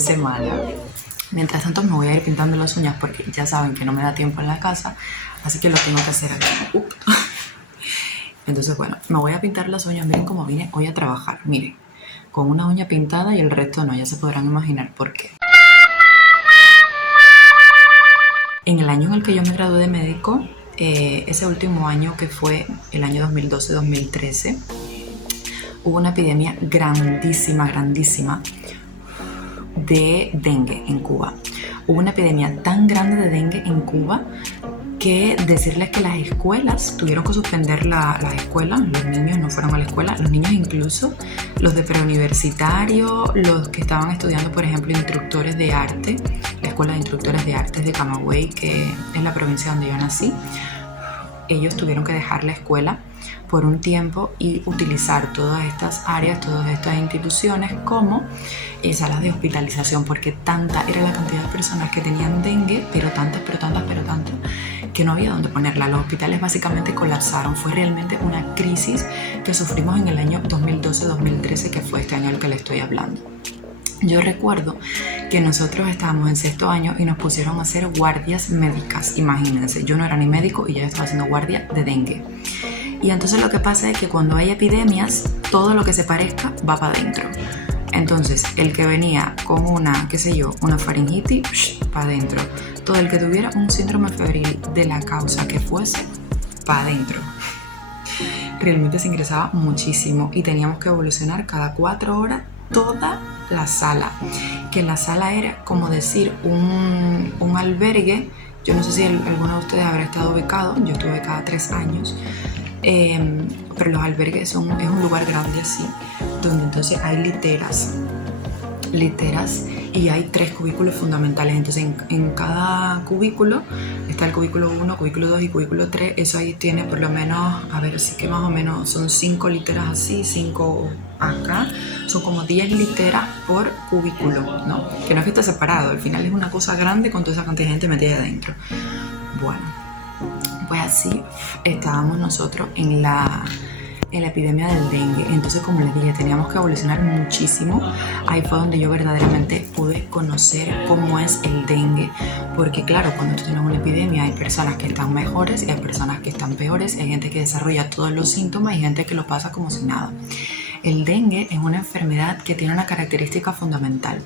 de semana. Mientras tanto me voy a ir pintando las uñas porque ya saben que no me da tiempo en la casa, así que lo tengo que hacer aquí. Entonces bueno, me voy a pintar las uñas. Miren cómo vine hoy a trabajar, miren, con una uña pintada y el resto no, ya se podrán imaginar por qué. En el año en el que yo me gradué de médico, ese último año que fue el año 2012-2013, hubo una epidemia grandísima de dengue en Cuba. Hubo una epidemia tan grande de dengue en Cuba que decirles que las escuelas tuvieron que suspender las escuelas, los niños no fueron a la escuela, los niños incluso, los de preuniversitario, los que estaban estudiando, por ejemplo, instructores de arte, la Escuela de Instructores de Artes de Camagüey, que es la provincia donde yo nací. Ellos tuvieron que dejar la escuela por un tiempo y utilizar todas estas áreas, todas estas instituciones como salas de hospitalización, porque tanta era la cantidad de personas que tenían dengue, pero tantas, que no había dónde ponerla. Los hospitales básicamente colapsaron. Fue realmente una crisis que sufrimos en el año 2012-2013, que fue este año al que le estoy hablando. Yo recuerdo que nosotros estábamos en sexto año y nos pusieron a hacer guardias médicas. Imagínense, yo no era ni médico y ya estaba haciendo guardia de dengue. Y entonces lo que pasa es que cuando hay epidemias, todo lo que se parezca va para adentro. Entonces, el que venía con una, una faringitis, para adentro. Todo el que tuviera un síndrome febril de la causa que fuese, para adentro. Realmente se ingresaba muchísimo y teníamos que evolucionar cada 4 horas toda la sala. Que la sala era como decir un albergue. Yo no sé si alguno de ustedes habrá estado becado, yo estuve becada 3 años. Pero los albergues es un lugar grande así, donde entonces hay literas y hay 3 cubículos fundamentales. Entonces en cada cubículo está el cubículo 1, cubículo 2 y cubículo 3. Eso ahí tiene por lo menos, a ver, sí que más o menos son 5 literas así, 5 acá, son como 10 literas por cubículo, ¿no? Que no es que esté separado, al final es una cosa grande con toda esa cantidad de gente metida ahí adentro. Bueno, pues así estábamos nosotros en la epidemia del dengue. Entonces, como les dije, teníamos que evolucionar muchísimo. Ahí fue donde yo verdaderamente pude conocer cómo es el dengue, porque claro, cuando tú tienes una epidemia hay personas que están mejores y hay personas que están peores, hay gente que desarrolla todos los síntomas y gente que lo pasa como si nada. El dengue es una enfermedad que tiene una característica fundamental.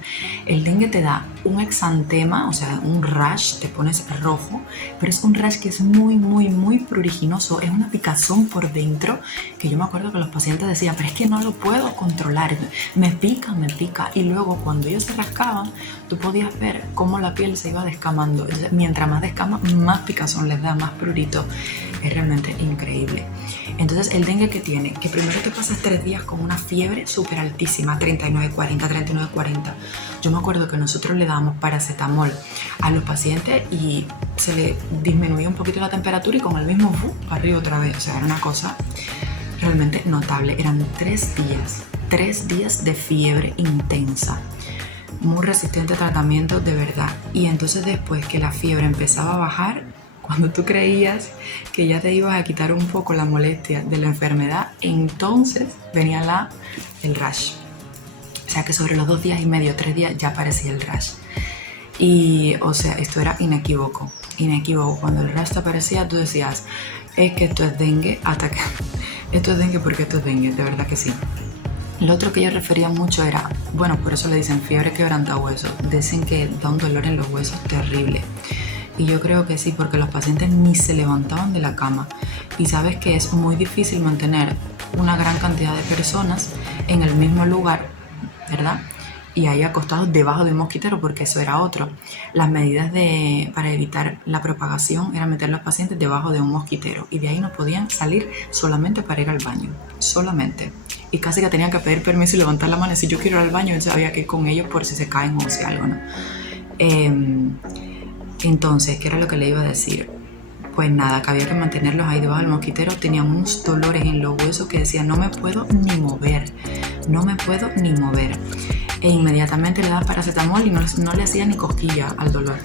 El dengue te da un exantema, o sea, un rash, te pones rojo, pero es un rash que es muy pruriginoso, es una picazón por dentro, que yo me acuerdo que los pacientes decían, pero es que no lo puedo controlar, me pica, y luego cuando ellos se rascaban, tú podías ver cómo la piel se iba descamando. Mientras más descama, más picazón les da, más prurito. Es realmente increíble. Entonces, el dengue que tiene, que primero te pasas 3 días con una fiebre súper altísima, 39-40. Yo me acuerdo que nosotros le dábamos paracetamol a los pacientes y se le disminuía un poquito la temperatura y con el mismo para arriba otra vez. O sea, era una cosa realmente notable. Eran 3 días de fiebre intensa, muy resistente a tratamiento de verdad. Y entonces después que la fiebre empezaba a bajar, cuando tú creías que ya te ibas a quitar un poco la molestia de la enfermedad, entonces venía el rash. O sea que sobre los 2 días y medio, 3 días ya aparecía el rash. Y o sea, esto era inequívoco. Cuando el rash te aparecía, tú decías, es que esto es dengue, esto es dengue porque esto es dengue, de verdad que sí. Lo otro que yo refería mucho era, bueno, por eso le dicen fiebre quebrantahuesos. Dicen que da un dolor en los huesos terrible. Y yo creo que sí, porque los pacientes ni se levantaban de la cama. Y sabes que es muy difícil mantener una gran cantidad de personas en el mismo lugar, ¿verdad? Y ahí acostados debajo de un mosquitero, porque eso era otro. Las medidas para evitar la propagación era meter a los pacientes debajo de un mosquitero. Y de ahí no podían salir solamente para ir al baño. Solamente. Y casi que tenían que pedir permiso y levantar la mano y decir, yo quiero ir al baño. Yo sabía que ir con ellos por si se caen o si algo, ¿no? Entonces, ¿qué era lo que le iba a decir? Pues nada, que había que mantenerlos ahí debajo del mosquitero. Tenían unos dolores en los huesos que decían, no me puedo ni mover. E inmediatamente le daban paracetamol y no le hacía ni cosquilla al dolor.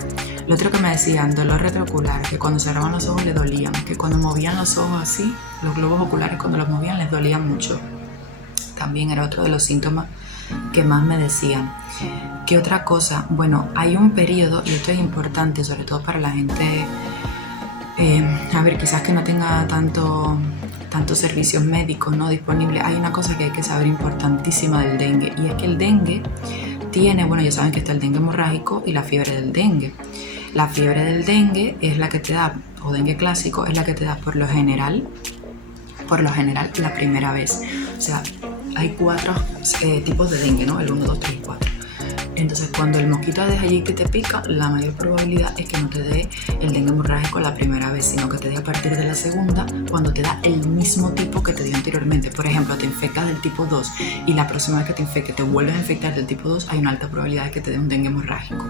Lo otro que me decían, dolor retroocular, que cuando cerraban los ojos le dolían, que cuando movían los ojos así, los globos oculares cuando los movían les dolían mucho. También era otro de los síntomas ¿Qué más me decían? ¿Qué otra cosa? Bueno, hay un periodo, y esto es importante, sobre todo para la gente, a ver, quizás que no tenga tantos servicios médicos no disponibles. Hay una cosa que hay que saber importantísima del dengue, y es que el dengue tiene, bueno, ya saben que está el dengue hemorrágico y la fiebre del dengue. La fiebre del dengue es la que te da, o dengue clásico, es la que te da por lo general la primera vez. O sea, hay 4 tipos de dengue, ¿no? El 1, 2, 3 y 4. Entonces, cuando el mosquito deja allí que te pica, la mayor probabilidad es que no te dé el dengue hemorrágico la primera vez, sino que te dé a partir de la segunda, cuando te da el mismo tipo que te dio anteriormente. Por ejemplo, te infectas del tipo 2 y la próxima vez que te infectes te vuelves a infectar del tipo 2, hay una alta probabilidad de que te dé un dengue hemorrágico.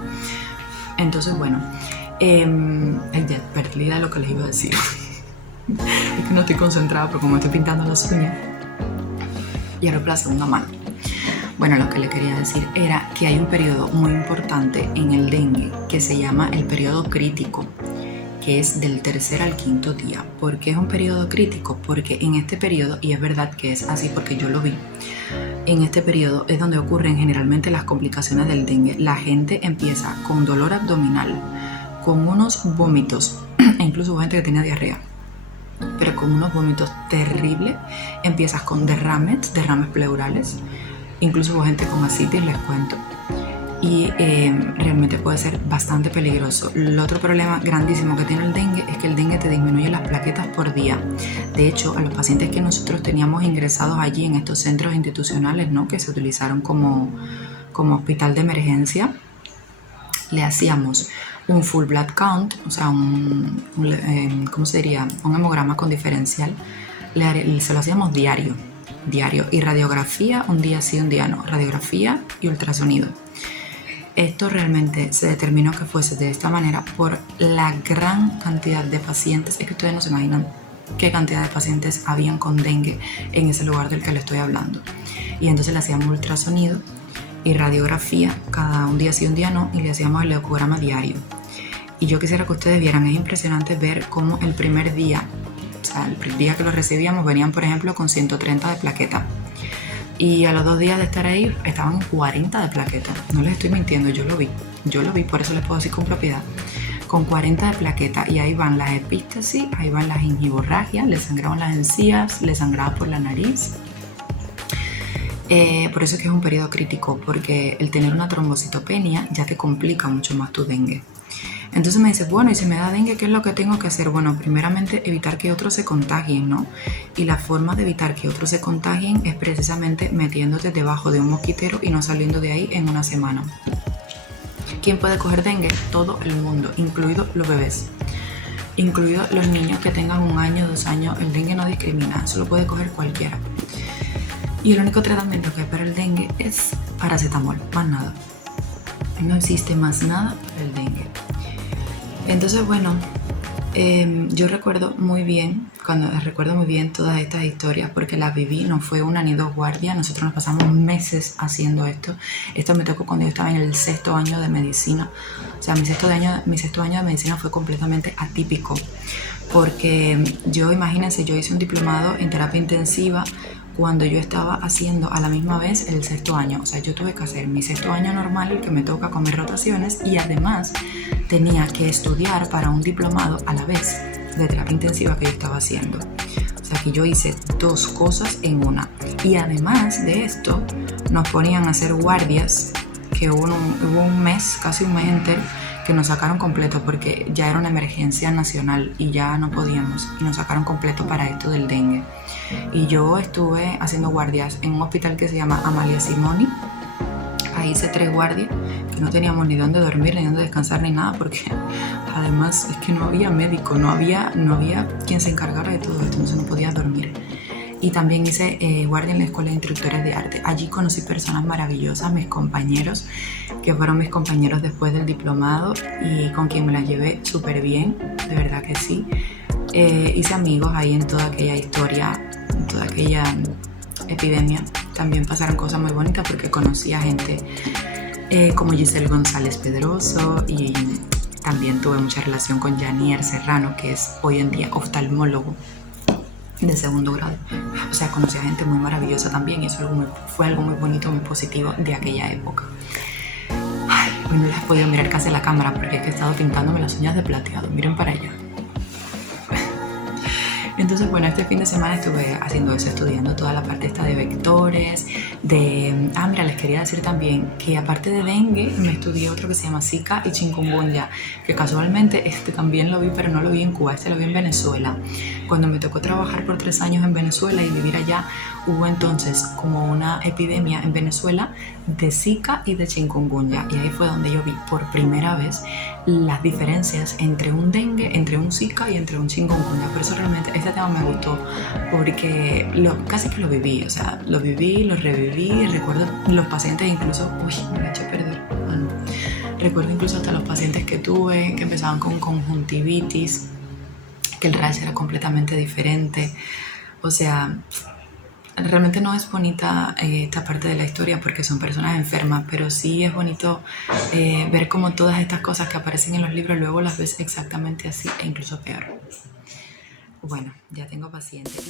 Entonces, bueno, ya perdí de lo que les iba a decir. Es que no estoy concentrada, pero como estoy pintando las uñas, y ahora por la segunda mano. Bueno, lo que le quería decir era que hay un periodo muy importante en el dengue que se llama el periodo crítico, que es del 3er al 5.º día. ¿Por qué es un periodo crítico? Porque en este periodo, y es verdad que es así porque yo lo vi, en este periodo es donde ocurren generalmente las complicaciones del dengue. La gente empieza con dolor abdominal, con unos vómitos, e incluso hubo gente que tenía diarrea, pero con unos vómitos terribles. Empiezas con derrames pleurales, incluso hubo gente con ascitis, les cuento, y realmente puede ser bastante peligroso. El otro problema grandísimo que tiene el dengue es que el dengue te disminuye las plaquetas por día. De hecho, a los pacientes que nosotros teníamos ingresados allí en estos centros institucionales, ¿no?, que se utilizaron como hospital de emergencia, le hacíamos un full blood count, o sea, ¿cómo se diría? Un hemograma con diferencial. Se lo hacíamos diario, y radiografía un día sí, un día no, radiografía y ultrasonido. Esto realmente se determinó que fuese de esta manera por la gran cantidad de pacientes. Es que ustedes no se imaginan qué cantidad de pacientes habían con dengue en ese lugar del que les estoy hablando. Y entonces le hacíamos ultrasonido y radiografía cada un día sí, un día no, y le hacíamos el ecograma diario. Y yo quisiera que ustedes vieran, es impresionante ver cómo el primer día, o sea, el día que los recibíamos, venían, por ejemplo, con 130 de plaqueta. Y a los 2 días de estar ahí, estaban 40 de plaqueta. No les estoy mintiendo, yo lo vi, por eso les puedo decir con propiedad. Con 40 de plaqueta, y ahí van las epístasis, ahí van las gingivorragias, le sangraban las encías, le sangraba por la nariz. Por eso es que es un periodo crítico, porque el tener una trombocitopenia ya te complica mucho más tu dengue. Entonces me dice, bueno, y si me da dengue, ¿qué es lo que tengo que hacer? Bueno, primeramente evitar que otros se contagien, ¿no? Y la forma de evitar que otros se contagien es precisamente metiéndote debajo de un mosquitero y no saliendo de ahí en una semana. ¿Quién puede coger dengue? Todo el mundo, incluidos los bebés, incluidos los niños que tengan 1 año, 2 años. El dengue no discrimina, eso lo puede coger cualquiera. Y el único tratamiento que hay para el dengue es paracetamol, más nada. No existe más nada para el dengue. Entonces, bueno, yo recuerdo muy bien todas estas historias porque las viví, no fue una ni 2 guardias, nosotros nos pasamos meses haciendo esto. Esto me tocó cuando yo estaba en el 6.º año de medicina. O sea, mi sexto año de medicina fue completamente atípico porque imagínense, yo hice un diplomado en terapia intensiva cuando yo estaba haciendo a la misma vez el 6.º año. O sea, yo tuve que hacer mi 6.º año normal, que me toca con mis rotaciones, y además tenía que estudiar para un diplomado a la vez de terapia intensiva que yo estaba haciendo. O sea, que yo hice 2 cosas en una. Y además de esto, nos ponían a hacer guardias, que hubo un mes, casi un mes entero, que nos sacaron completo porque ya era una emergencia nacional y ya no podíamos, y nos sacaron completo para esto del dengue. Y yo estuve haciendo guardias en un hospital que se llama Amalia Simoni. Ahí hice 3 guardias, que no teníamos ni dónde dormir, ni dónde descansar, ni nada, porque además es que no había médico, no había quien se encargara de todo esto, entonces no podía dormir. Y también hice guardia en la Escuela de Instructores de Arte. Allí conocí personas maravillosas, mis compañeros, que fueron mis compañeros después del diplomado y con quien me la llevé súper bien, de verdad que sí. Hice amigos ahí en toda aquella historia, en toda aquella epidemia. También pasaron cosas muy bonitas porque conocí a gente como Giselle González Pedroso, y también tuve mucha relación con Janier Serrano, que es hoy en día oftalmólogo. de segundo grado. O sea, conocí a gente muy maravillosa también y eso fue algo muy bonito, muy positivo de aquella época. Ay, hoy no les he podido mirar casi la cámara porque es que he estado pintándome las uñas de plateado. Miren para allá. Entonces, bueno, este fin de semana estuve haciendo eso, estudiando toda la parte esta de vectores, de... Ah, mira, les quería decir también que aparte de dengue, me estudié otro que se llama Zika y chikungunya, que casualmente este también lo vi, pero no lo vi en Cuba, este lo vi en Venezuela. Cuando me tocó trabajar por 3 años en Venezuela y vivir allá, hubo entonces como una epidemia en Venezuela de Zika y de chikungunya. Y ahí fue donde yo vi por primera vez las diferencias entre un dengue, entre un Zika y entre un chikungunya. Por eso realmente este tema me gustó, porque casi que lo viví, o sea, lo viví, lo reviví, recuerdo los pacientes incluso, uy, me eché a perder, recuerdo incluso hasta los pacientes que tuve, que empezaban con conjuntivitis, que el rash era completamente diferente, o sea, realmente no es bonita esta parte de la historia porque son personas enfermas, pero sí es bonito ver cómo todas estas cosas que aparecen en los libros luego las ves exactamente así e incluso peor. Bueno, ya tengo pacientes.